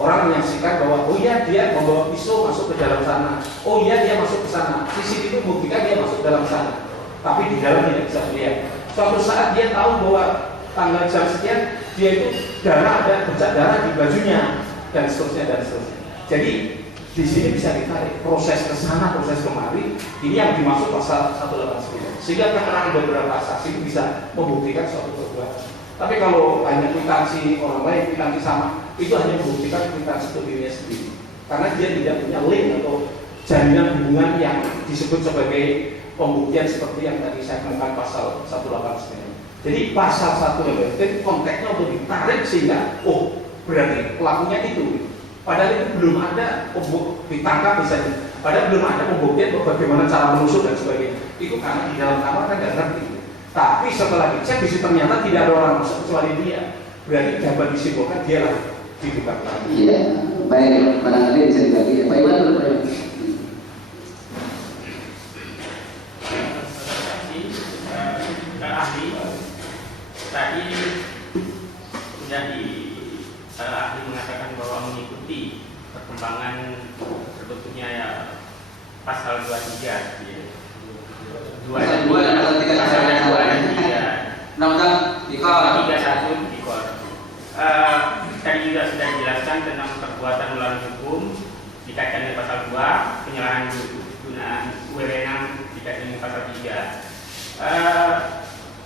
Orang menyaksikan bahwa oh iya dia membawa pisau masuk ke dalam sana, oh iya dia masuk ke sana. CCTV membuktikan dia masuk dalam sana, tapi di dalam tidak bisa melihat. Suatu saat dia tahu bahwa tanggal jam sekian dia itu ada bercak darah di bajunya dan seterusnya dan seterusnya. Jadi di sini bisa ditarik proses ke sana, proses kemari. Ini yang dimaksud pasal 189. Sehingga keterangan beberapa saksi itu bisa membuktikan suatu perbuatan. Tapi kalau hanya kwitansi orang lain, kwitansi sama, itu hanya membuktikan kwitansi untuk dirinya sendiri. Karena dia tidak punya link atau jaminan hubungan yang disebut sebagai pembuktian seperti yang tadi saya kemukakan pasal 189. Jadi pasal 189 konteksnya untuk ditarik sehingga berarti pelakunya itu. Padahal itu belum ada ditangkap misalnya. Padahal belum ada pembuktian bagaimana cara menusuk dan sebagainya. Itu karena di dalam kamar kan nggak ngerti. Tapi setelah dicek di situ ternyata tidak ada orang masuk kecuali dia. Berarti dapat disimpulkan dialah diduga pelaku. Iya, baik. Barangkali bisa dibagi. Pak Iwan dulu, Pak Iwan. Ahli tadi sudah ahli mengatakan bahwa mengikuti perkembangan terbentuknya ya pasal 23 ya. Pasal 2 dan pasal 3 pasal 2 dan 3 Undang-undang Dikor 31 Dikor. Tadi juga sudah dijelaskan tentang perbuatan melawan hukum dikaitkan dengan pasal 2, penyerahan gunaan wewenang dikaitkan dengan pasal 3.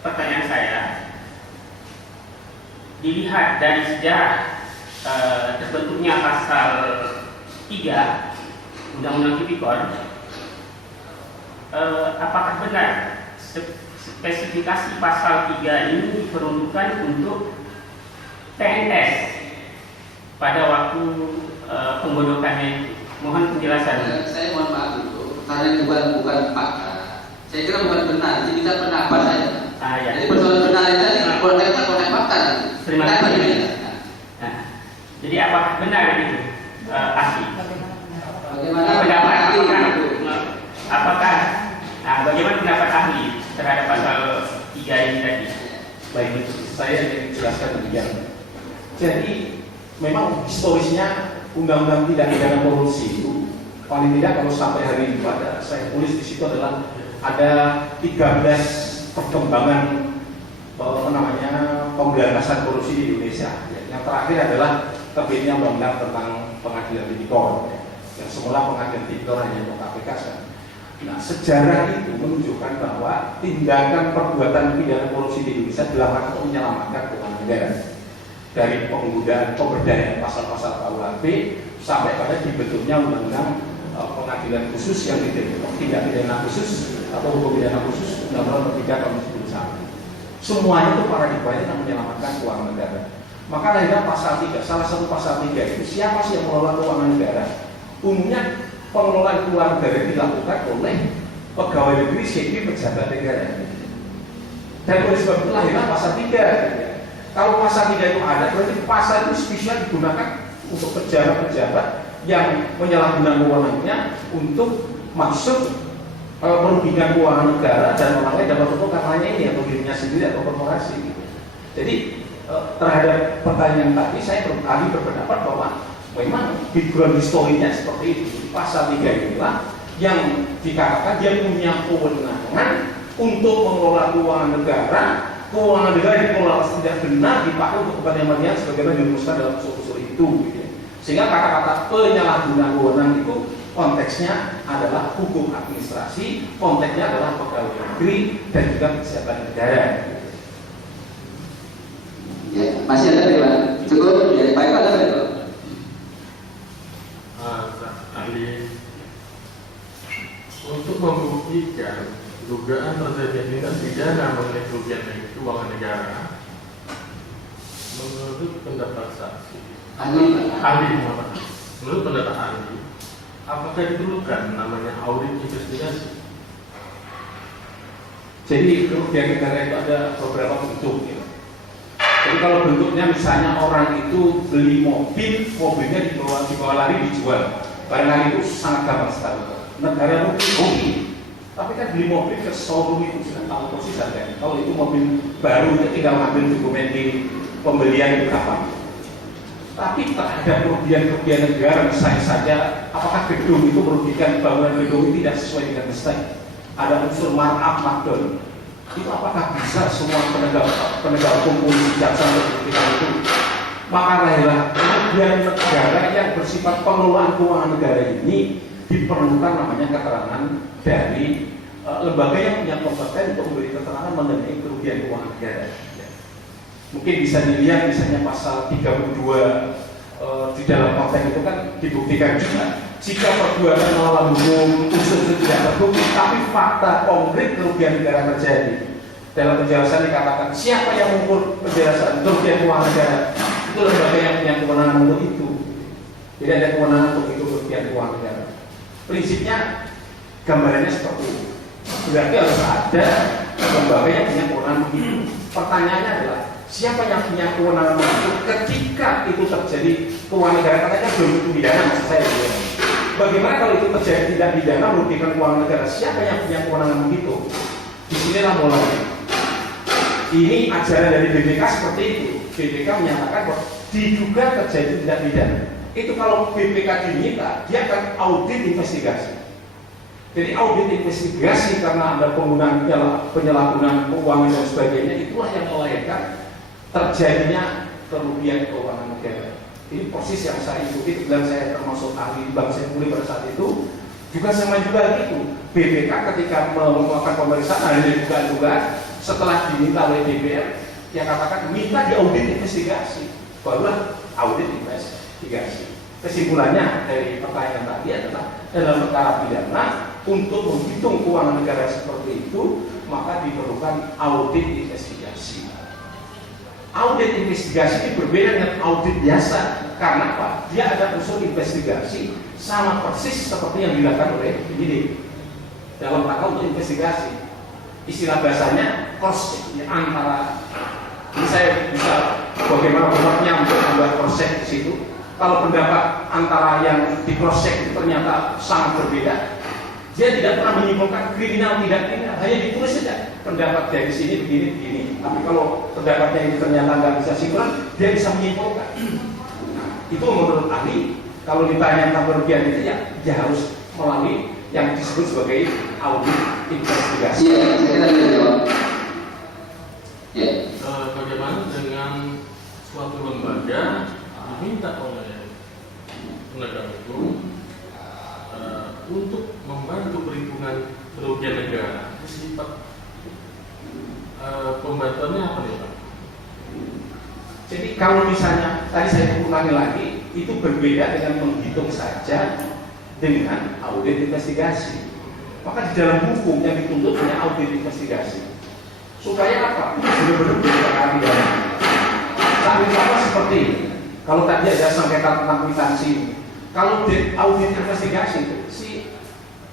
Pertanyaan saya, dilihat dari sejarah terbentuknya pasal 3 Undang-Undang Tipikor, apakah benar spesifikasi pasal 3 ini diperuntukkan untuk PNS pada waktu penggodokannya? Mohon penjelasan. Saya mohon maaf dulu, karena ini bukan fakta. Saya kira bukan benar, ini kita pendapat saja. Ya. Jadi persoalan benar itu tadi konteksnya konteks fakta. Terima kasih. Jadi apakah benar itu ahli? Bagaimana pendapat ahli itu? Apakah bagaimana pendapat ahli terhadap pasal 3 ini tadi? Baik, saya ingin jelaskan demikian. Jadi memang historisnya undang-undang tidak pidana korupsi itu paling tidak kalau sampai hari ini pada saya tulis di situ adalah ada 13 perkembangan pemberantasan korupsi di Indonesia. Yang terakhir adalah terbitnya undang-undang tentang pengadilan tipikor. Yang semula pengadilan tipikor hanya untuk KPK. Nah, sejarah itu menunjukkan bahwa tindakan perbuatan pidana korupsi di Indonesia dalam rangka untuk menyelamatkan keuangan negara. Dari penggunaan pemberdayaan pasal-pasal KUHP sampai pada dibentuknya undang-undang pengadilan khusus yang tidak pidana khusus atau hukum pidana khusus Undang-Undang 3 tahun 1991. Semuanya itu paradigmanya yang menyelamatkan keuangan negara. Maka akhirnya pasal 3, salah satu pasal 3 itu siapa sih yang mengelola keuangan negara? Umumnya pengelolaan keuangan negara dilakukan oleh pegawai negeri sipil pejabat negara. Dan oleh sebab itu lahirlah pasal 3. Kalau pasal 3 itu ada, berarti pasal itu spesial digunakan untuk pejabat-pejabat yang menyalahgunakan keuangannya untuk masuk merugikan keuangan negara dan orang lain dapat untung karena ini atau dirinya sendiri atau korporasi. Jadi terhadap pertanyaan tadi saya berpendapat bahwa memang background historinya seperti itu. Pasal 3 inilah yang dikatakan dia punya kewenangan untuk mengelola keuangan negara. Keuangan negara yang dikelola tidak benar dipakai untuk kepentingan sebagaimana dirumuskan dalam usul-usul itu. Gitu. Sehingga kata-kata penyalahgunaan wewenang itu konteksnya adalah hukum administrasi, konteksnya adalah pegawai negeri dan juga pejabat negara. Ya, masih ada Pak? Cukup? Ya, Pak Iwan ada Pak? Ahli, untuk membuktikan dugaan terjadinya tindak pidana mengenai kerugian keuangan negara, menurut pendapat saksi, menurut pendapat ahli, apakah diperlukan namanya audit investigasi? Jadi kerugian negara itu ada beberapa bentuk. Ya. Jadi kalau bentuknya misalnya orang itu beli mobil, mobilnya dibawa lari dijual, barang itu sangat gampang sekali. Negara rugi. Tapi kan beli mobil ke showroom itu sudah tahu persis harganya. Kalau itu mobil baru, dia tinggal ngambil dokumen di pembelian itu berapa. Tapi terhadap kerugian-kerugian negara, misalnya saja, apakah gedung itu merugikan, bangunan gedung itu tidak sesuai dengan mestinya? Ada unsur markup markdown. Itu apakah bisa semua penegak hukum, polisi, jaksa membuktikan itu? Maka lahirlah kerugian negara yang bersifat pengelolaan keuangan negara ini diperlukan namanya keterangan dari lembaga yang punya kompeten untuk memberi keterangan mengenai kerugian keuangan negara. Mungkin bisa dilihat misalnya pasal 32 di dalam konteks itu kan dibuktikan juga jika perbuatan melawan hukum unsur tidak terbukti tapi fakta konkret kerugian negara terjadi. Dalam penjelasan dikatakan siapa yang mengukur penjelasan kerugian keuangan negara, itu lembaga yang punya kewenangan untuk itu. Tidak ada kewenangan untuk itu kerugian keuangan negara. Prinsipnya gambarannya seperti itu. Berarti harus ada lembaga yang punya kewenangan begitu. Pertanyaannya adalah siapa yang punya kewenangan itu ketika itu terjadi keuangan negara? Katanya belum tentu pidana, maksud saya. Bagaimana kalau itu terjadi tidak pidana merugikan keuangan negara? Siapa yang punya kewenangan begitu? Disinilah mulai. Ini ajaran dari BPK seperti itu. BPK menyatakan bahwa diduga terjadi tidak pidana. Itu kalau BPK diminta, dia akan audit investigasi. Jadi audit investigasi karena ada penggunaan penyalahgunaan keuangan dan sebagainya, itulah yang melahirkan terjadinya kerugian keuangan negara. Ini proses yang saya ikuti dan saya termasuk ahli bank senturi pada saat itu juga sama juga gitu. BPK ketika melakukan pemeriksaan ada dugaan setelah diminta oleh DPR, dia katakan minta diaudit investigasi, barulah audit investigasi. Kesimpulannya dari pertanyaan tadi adalah dalam perkara pidana untuk menghitung keuangan negara seperti itu maka diperlukan audit investigasi. Audit investigasi ini berbeda dengan audit biasa. Karena apa? Dia ada unsur investigasi sama persis seperti yang dilakukan oleh penyidik dalam rangka untuk investigasi. Istilah bahasanya cross check antara. Ini saya bisa bagaimana benarnya untuk membuat cross check di situ. Kalau pendapat antara yang di cross check itu ternyata sangat berbeda, dia tidak pernah menyimpulkan kriminal tidak kriminal, hanya ditulis saja pendapat dari sini begini. Tapi kalau pendapatnya ini ternyata nggak bisa simpulan, dia bisa menyimpulkan. Nah, itu menurut ahli, kalau ditanya tentang kerugian itu ya harus melalui yang disebut sebagai audit investigasi. Iya, saya kira bisa jawab. Ya. Bagaimana dengan suatu lembaga diminta oleh penegak hukum untuk membantu perhitungan kerugian negara? Sifat pembantuannya apa nih Pak? Jadi kalau misalnya tadi saya ulangi lagi, itu berbeda dengan menghitung saja dengan audit investigasi. Maka di dalam hukum yang dituntut punya audit investigasi. Supaya apa? Benar-benar perkara pidana. Sama seperti ini. Kalau tadi ada sengketa tentang kwitansi, kalau audit investigasi itu si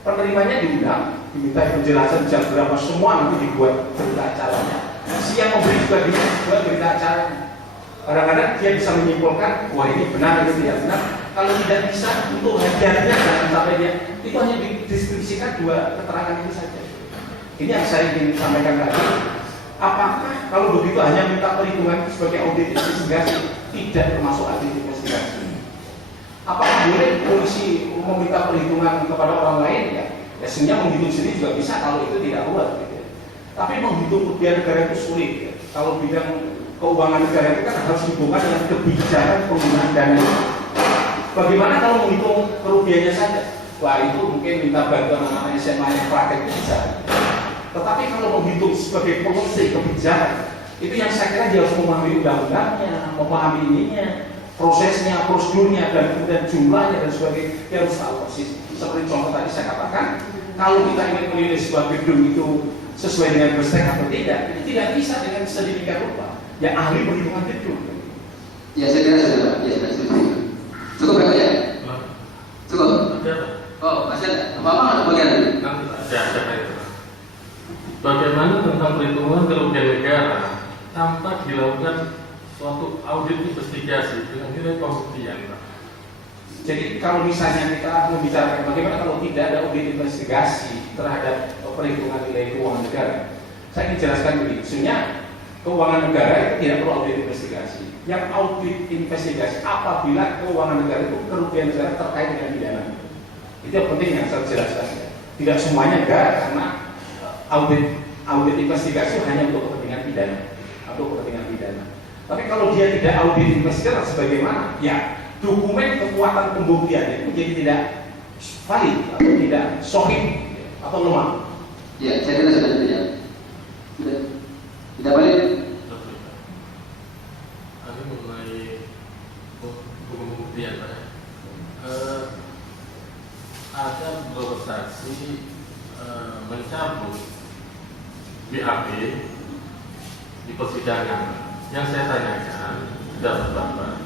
penerimanya diundang, diminta penjelasan jam berapa, semua nanti dibuat berita acaranya. Si yang memberi juga dibuat berita acaranya. Kadang-kadang dia bisa menyimpulkan, wah ini benar, ini tidak benar. Kalau tidak bisa, untuk hadiahnya jangan sampai dia. Itu hanya dideskripsikan dua keterangan itu saja. Ini yang saya ingin sampaikan tadi. Apakah kalau begitu hanya minta perhitungan sebagai audit investigasi tidak termasuk audit investigasi? Apakah boleh polisi meminta perhitungan kepada orang lain? Ya sebenarnya menghitung sendiri juga bisa kalau itu tidak kuat. Gitu. Tapi menghitung kerugian negara itu sulit. Ya. Kalau bidang keuangan negara itu kan harus dihubungkan dengan kebijakan penggunaan dana. Bagaimana kalau menghitung kerugiannya saja? Wah itu mungkin minta bantuan anak SMA yang praktek bisa. Tetapi kalau menghitung sebagai policy kebijakan, itu yang saya kira dia harus memahami undang-undangnya, memahami ininya, prosesnya, prosedurnya, dan kemudian jumlahnya dan sebagainya. Dia harus tahu persis. Seperti contoh tadi saya katakan, kalau kita ingin menilai sebuah gedung itu sesuai dengan bestek atau tidak, itu tidak bisa dengan sedemikian rupa. Ya ahli perhitungan gedung. Ya saya kira sudah. Ya sudah. Cukup berapa ya? Cukup. Oh masih ada. Apa ada bagian lagi? Ada. Bagaimana tentang perhitungan kerugian negara tanpa dilakukan suatu audit investigasi dengan nilai pembuktian, Pak? Jadi kalau misalnya kita membicarakan bagaimana kalau tidak ada audit investigasi terhadap perhitungan nilai keuangan negara, saya ingin jelaskan begini. Sebenarnya keuangan negara itu tidak perlu audit investigasi. Yang audit investigasi apabila keuangan negara itu kerugian negara terkait dengan pidana. Itu yang penting yang saya jelaskan. Tidak semuanya enggak, karena audit investigasi hanya untuk kepentingan pidana, Tapi kalau dia tidak audit investigasi sebagaimana, ya dokumen kekuatan pembuktian itu jadi tidak valid atau tidak sahih atau lemah. Ya, saya kira sudah tidak. Tidak valid. Ada mengenai pembuktian, Pak. Ada beberapa saksi mencabut BAP di persidangan. Yang saya tanyakan, tidak Bapak,